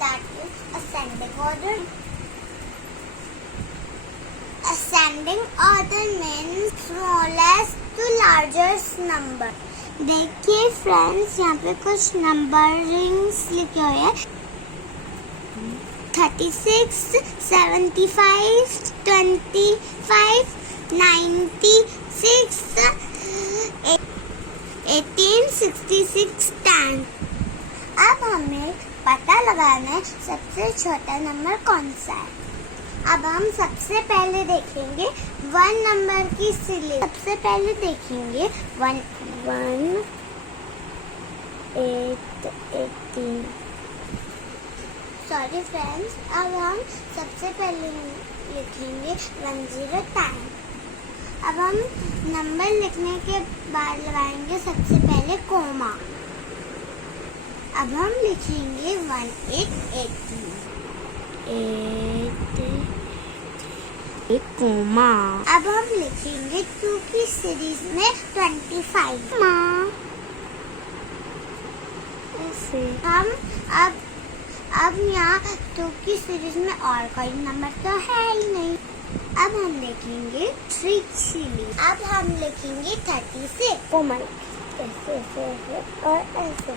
that is ascending order. Ascending order means smallest to largest number. देखिए friends, यहाँ पे कुछ नंबरिंग्स लिखे हुए हैं 36, 75, 25, 96, 18, 66, 10। अब हमें पता लगाना है सबसे छोटा नंबर कौन सा है। अब हम सबसे पहले देखेंगे 1 नंबर की सीरीज। सबसे पहले देखेंगे 1, 8, 18। सॉरी फ्रेंड्स, अब हम सबसे पहले लिखेंगे 10, 10। अब हम नंबर लिखने के बाद लगाएंगे सबसे पहले कोमा। अब हम लिखेंगे 1, 8, 18। 8 कोमा। अब हम लिखेंगे 2 की सीरीज में 25 माँ। ऐसे हम अब यहाँ 2 की सीरीज में और कोई नंबर तो है ही नहीं। अब हम लिखेंगे 3 चिली। अब हम लिखेंगे 36 कोमल। ऐसे ऐसे ऐसे और ऐसे।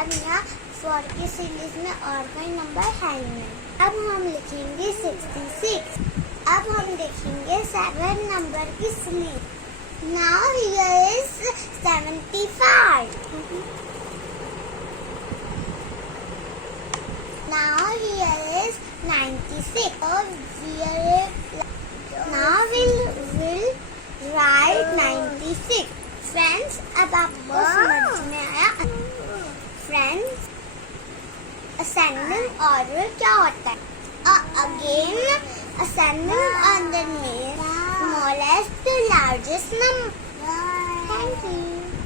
अब यहाँ 4 की सीरीज में और कोई नंबर है ही नहीं। अब हम लिखेंगे 66। अब हम लिखेंगे 7 नंबर की series. Now here is 75. Now here is 96. Now we'll write 96. Friends, अब आपको समझ में आया? Friends, ascending order क्या होता है? Again, ascending order means smallest to largest number. Thank you.